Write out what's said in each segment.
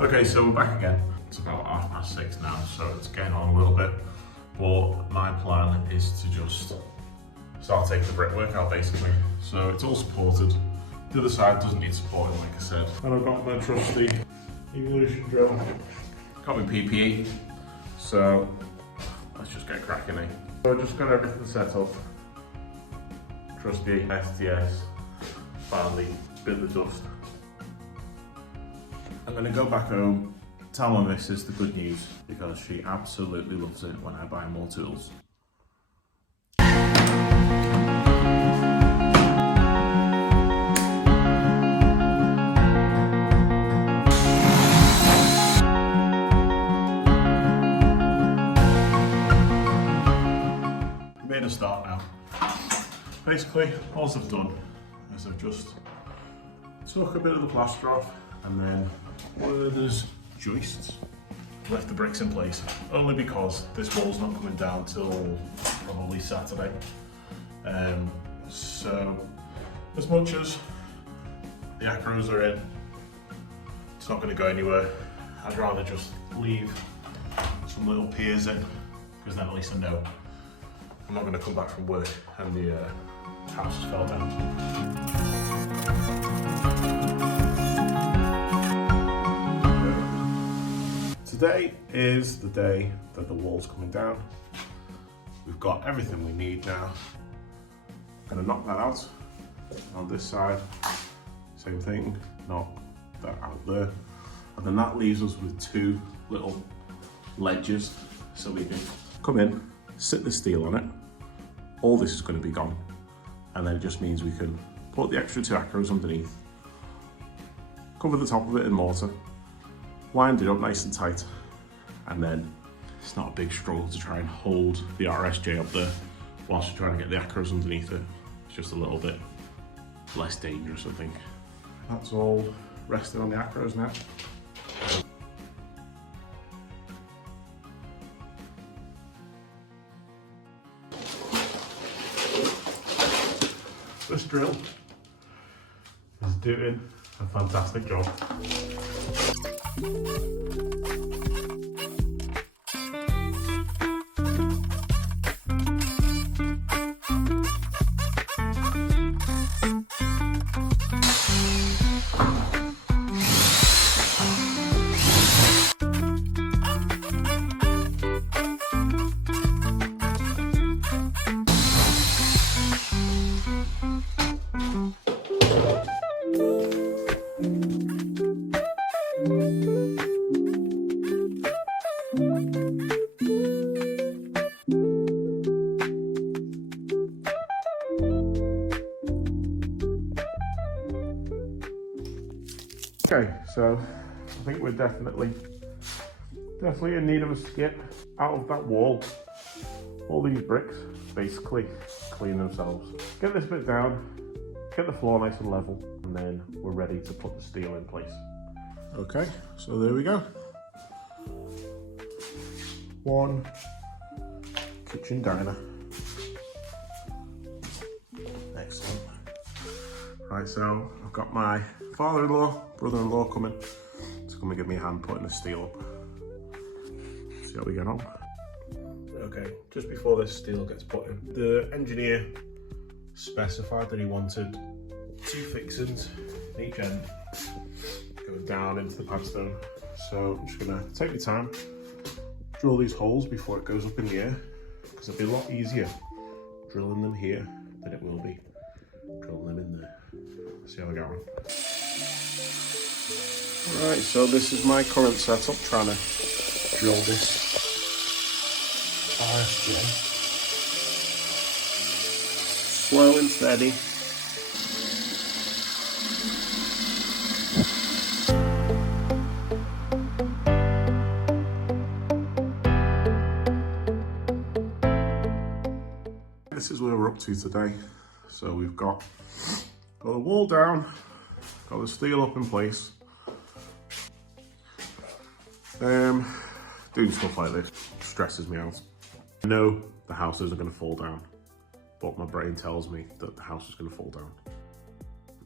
Okay, so we're back again. It's about 6:30 now, so it's getting on a little bit. But my plan is to just start taking the brickwork out basically. So it's all supported. The other side doesn't need supporting, like I said. And I've got my trusty Demolishing drill. Got my PPE. So let's just get cracking, eh? So I just got everything set up. Trusty STS, finally bit the dust. I'm going to go back home, tell my missus the good news, because she absolutely loves it when I buy more tools. Made a start now. Basically, all I've done is I've just took a bit of the plaster off, and then one of those joists left the bricks in place, only because this wall's not coming down till probably Saturday. So as much as the acros are in, it's not going to go anywhere. I'd rather just leave some little piers in, because then at least I know I'm not going to come back from work and the house has fell down. Today is the day that the wall's coming down. We've got everything we need now. I'm gonna knock that out on this side. Same thing, knock that out there. And then that leaves us with two little ledges so we can come in, sit the steel on it. All this is gonna be gone. And then it just means we can put the extra two acros underneath, cover the top of it in mortar, lined it up nice and tight, and then it's not a big struggle to try and hold the RSJ up there whilst you're trying to get the acros underneath it. It's just a little bit less dangerous, I think. That's all resting on the acros now. This drill is doing a fantastic job. Okay, so I think we're definitely in need of a skip out of that wall. All these bricks basically clean themselves. Get this bit down, get the floor nice and level, and then we're ready to put the steel in place. Okay, so there we go. One kitchen diner. Excellent. Right, so I've got my father-in-law, brother-in-law coming to come and give me a hand putting the steel up. See how we get on. Okay, just before this steel gets put in, the engineer specified that he wanted two fixings in each end going down into the padstone. So I'm just gonna take my time, drill these holes before it goes up in the air, because it'll be a lot easier drilling them here than it will be drilling them in there. See how we go on. Right, so this is my current setup, trying to drill this RSJ. Slow and steady. This is where we're up to today. So we've got the wall down, got the steel up in place. Doing stuff like this stresses me out. I know the house isn't going to fall down, but my brain tells me that the house is going to fall down.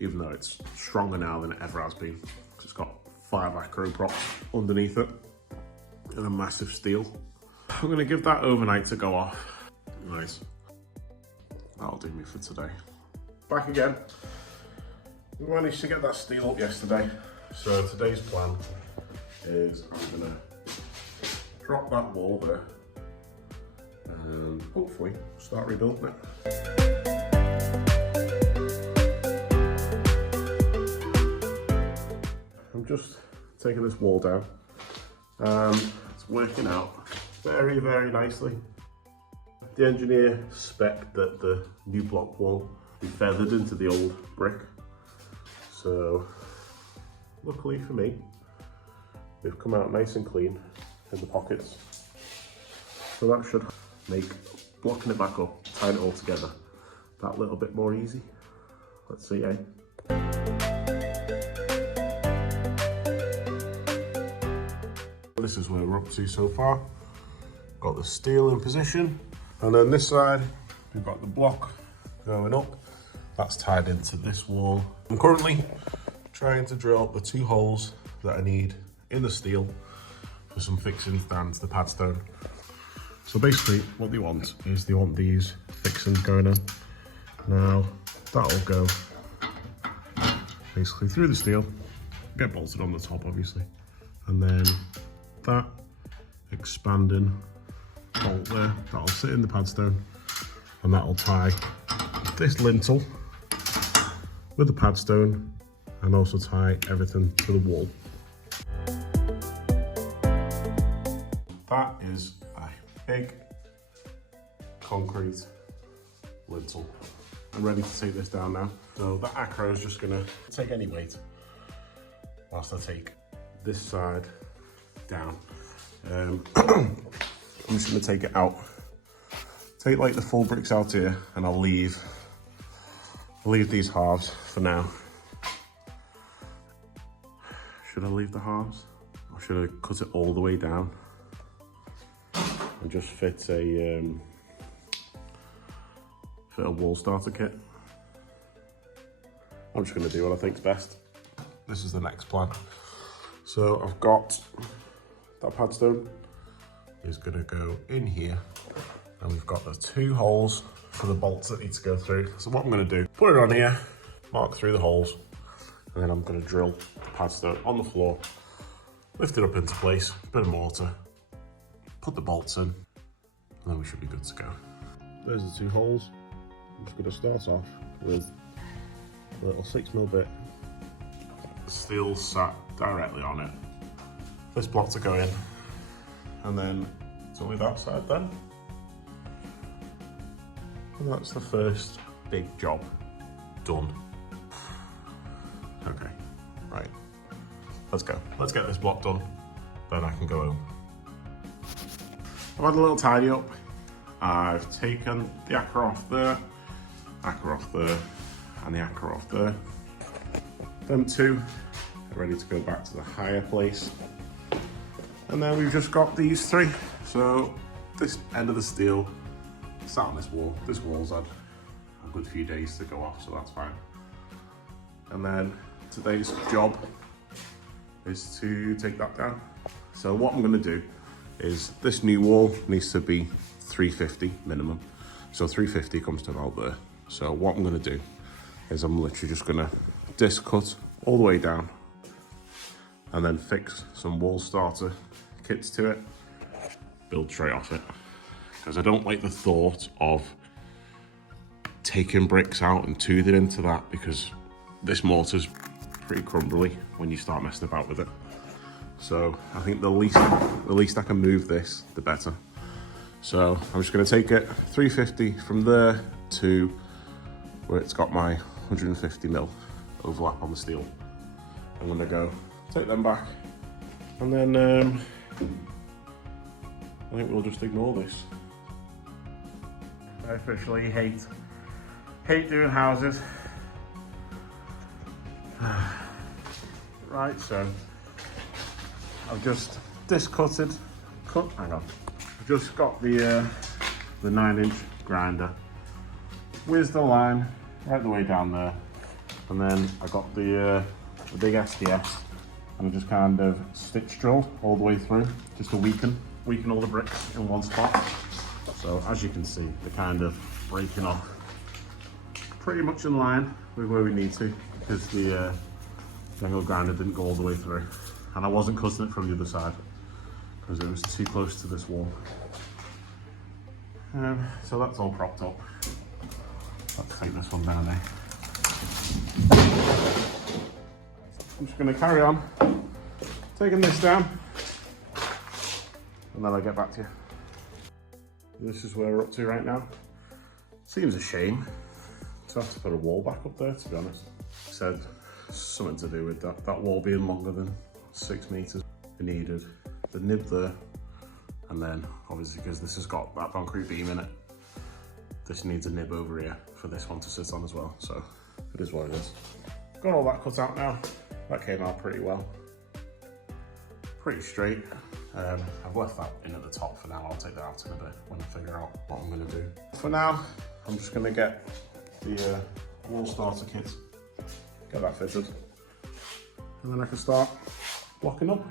Even though it's stronger now than it ever has been. It's got 5 acro props underneath it and a massive steel. I'm gonna give that overnight to go off. Nice. That'll do me for today. Back again. We managed to get that steel up yesterday. So today's plan is I'm gonna drop that wall there and hopefully start rebuilding it. I'm just taking this wall down and it's working out very, very nicely. The engineer spec'd that the new block wall be feathered into the old brick. So luckily for me, they've come out nice and clean in the pockets. So that should make blocking it back up, tying it all together, that little bit more easy. Let's see, eh? This is where we're up to so far. Got the steel in position. And then this side, we've got the block going up. That's tied into this wall. I'm currently trying to drill the 2 holes that I need in the steel for some fixings down to the padstone. So basically what they want is they want these fixings going in. Now that'll go basically through the steel, get bolted on the top obviously, and then that expanding bolt there, that'll sit in the padstone and that'll tie this lintel with the padstone and also tie everything to the wall. That is a big concrete lintel. I'm ready to take this down now. So that acro is just gonna take any weight whilst I take this side down. I'm just gonna take it out. Take like the full bricks out here and I'll leave these halves for now. Should I leave the halves? Or should I cut it all the way down and just fit a wall starter kit? I'm just gonna do what I think's best. This is the next plan. So I've got that padstone is gonna go in here, and we've got the 2 holes for the bolts that need to go through. So what I'm gonna do, put it on here, mark through the holes, and then I'm gonna drill the padstone on the floor, lift it up into place, bit of mortar, put the bolts in, and then we should be good to go. There's the 2 holes. I'm just gonna start off with a little 6mm bit. The steel sat directly on it. This block to go in, and then it's only that side then. And that's the first big job done. Okay, right, let's go. Let's get this block done, then I can go home. I've had a little tidy up. I've taken the acro off there, and the acro off there. Them 2 are ready to go back to the higher place. And then we've just got these 3. So this end of the steel sat on this wall. This wall's had a good few days to go off, so that's fine. And then today's job is to take that down. So what I'm gonna do is this new wall needs to be 350 minimum. So 350 comes to about there. So what I'm gonna do is I'm literally just gonna disc cut all the way down and then fix some wall starter kits to it, build tray off it. Because I don't like the thought of taking bricks out and toothing into that, because this mortar's pretty crumbly when you start messing about with it. So I think the least I can move this, the better. So I'm just gonna take it 350 from there to where it's got my 150mm overlap on the steel. I'm gonna go take them back, and then I think we'll just ignore this. I officially hate doing houses. Right, so I've just hang on. I've just got the 9-inch grinder. Whizzed the line right the way down there. And then I got the big SDS and I just kind of stitch drilled all the way through, just to weaken all the bricks in one spot. So as you can see, they're kind of breaking off pretty much in line with where we need to, because the angle grinder didn't go all the way through, and I wasn't cutting it from the other side because it was too close to this wall. So that's all propped up. Let's take this one down there. I'm just going to carry on taking this down, and then I'll get back to you. This is where we're up to right now. Seems a shame to have to put a wall back up there, to be honest. Said something to do with that wall being longer than 6 meters. We needed the nib there, and then obviously because this has got that concrete beam in it, this needs a nib over here for this one to sit on as well. So it is what it is. Got all that cut out now. That came out pretty well. Pretty straight. I've left that in at the top for now. I'll take that out in a bit when I figure out what I'm going to do. For now, I'm just going to get the wall starter kit, get that fitted, and then I can start blocking up.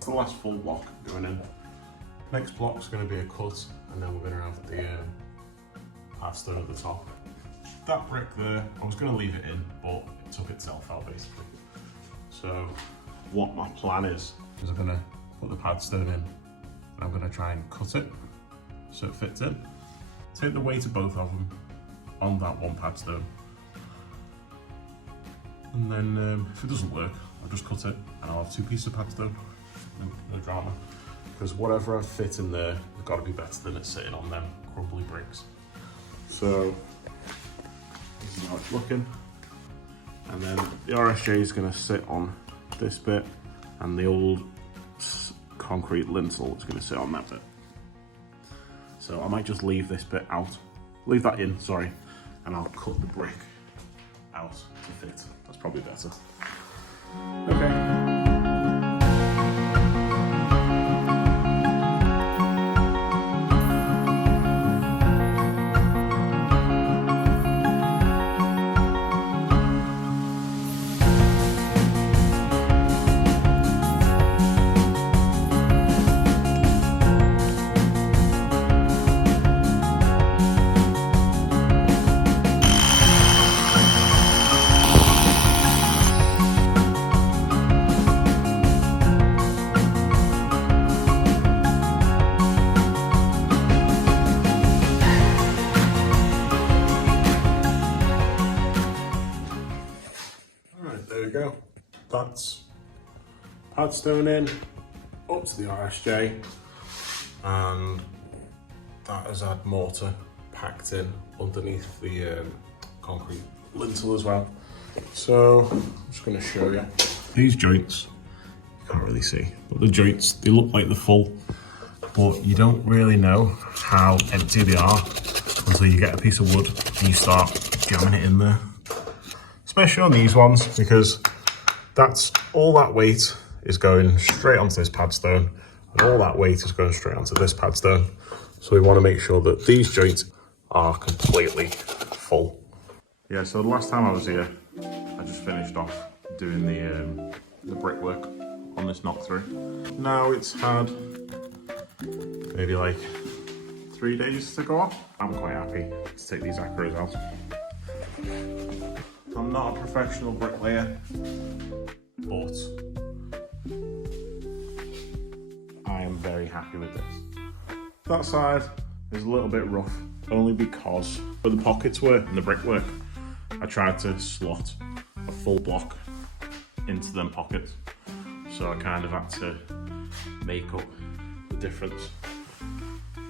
The last full block going in. Next block is going to be a cut, and then we're going to have the pad stone at the top. That brick there, I was going to leave it in, but it took itself out basically. So what my plan is I'm going to put the pad stone in, and I'm going to try and cut it so it fits in. Take the weight of both of them on that one pad stone, and then if it doesn't work, I'll just cut it and I'll have 2 pieces of pad stone. No drama, because whatever I fit in there has got to be better than it sitting on them crumbly bricks. So this is how it's looking, and then the RSJ is going to sit on this bit, and the old concrete lintel is going to sit on that bit. So I might just leave this bit out, leave that in, sorry, and I'll cut the brick out to fit. That's probably better. Okay. There we go. That's pad stone in, up to the RSJ, and that has had mortar packed in underneath the concrete lintel as well. So I'm just going to show you. These joints, you can't really see, but the joints, they look like they're full, but you don't really know how empty they are until you get a piece of wood and you start jamming it in there. Especially on these ones, because that's all that weight is going straight onto this pad stone, and all that weight is going straight onto this pad stone. So we want to make sure that these joints are completely full. Yeah, so the last time I was here, I just finished off doing the brickwork on this knock through. Now it's had maybe like 3 days to go off. I'm quite happy to take these acros out. I'm not a professional bricklayer, but I am very happy with this. That side is a little bit rough, only because where the pockets were in the brickwork, I tried to slot a full block into them pockets. So I kind of had to make up the difference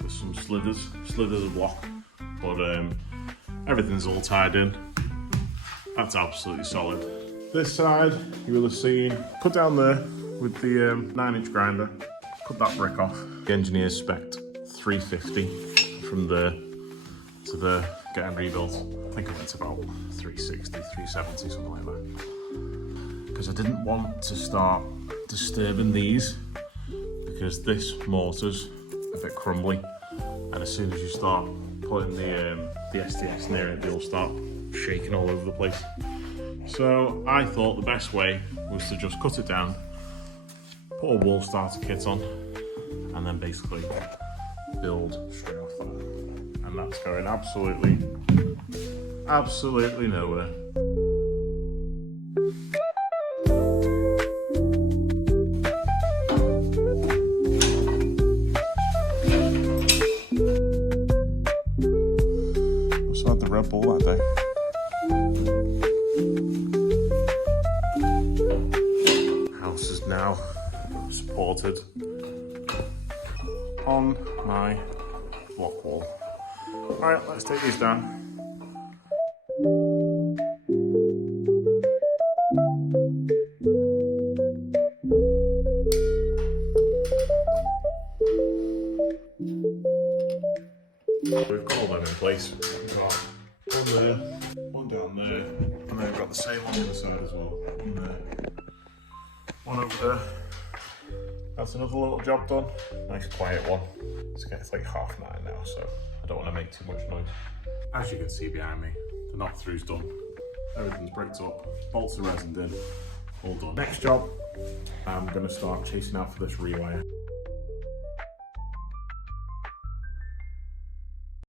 with some slithers of block, but everything's all tied in. That's absolutely solid. This side, you will have seen, cut down there with the 9-inch grinder, cut that brick off. The engineers spec'd 350 from there to the getting rebuilt. I think it went about 360, 370, something like that. Because I didn't want to start disturbing these, because this mortar's a bit crumbly, and as soon as you start putting the STX near it, they'll start shaking all over the place. So I thought the best way was to just cut it down, put a wall starter kit on, and then basically build straight off that. And that's going absolutely nowhere. Also had the Red Bull that day. House is now supported on my block wall. Alright, let's take these down. We've got all them in place. We've got one there, one down there, and then we've got the same on the other side as well. One there, one over there. That's another little job done. Nice quiet one. It's like 9:30 now, so I don't want to make too much noise. As you can see behind me, the knock through's done. Everything's bricked up, bolts are resined in, all done. Next job, I'm going to start chasing out for this rewire.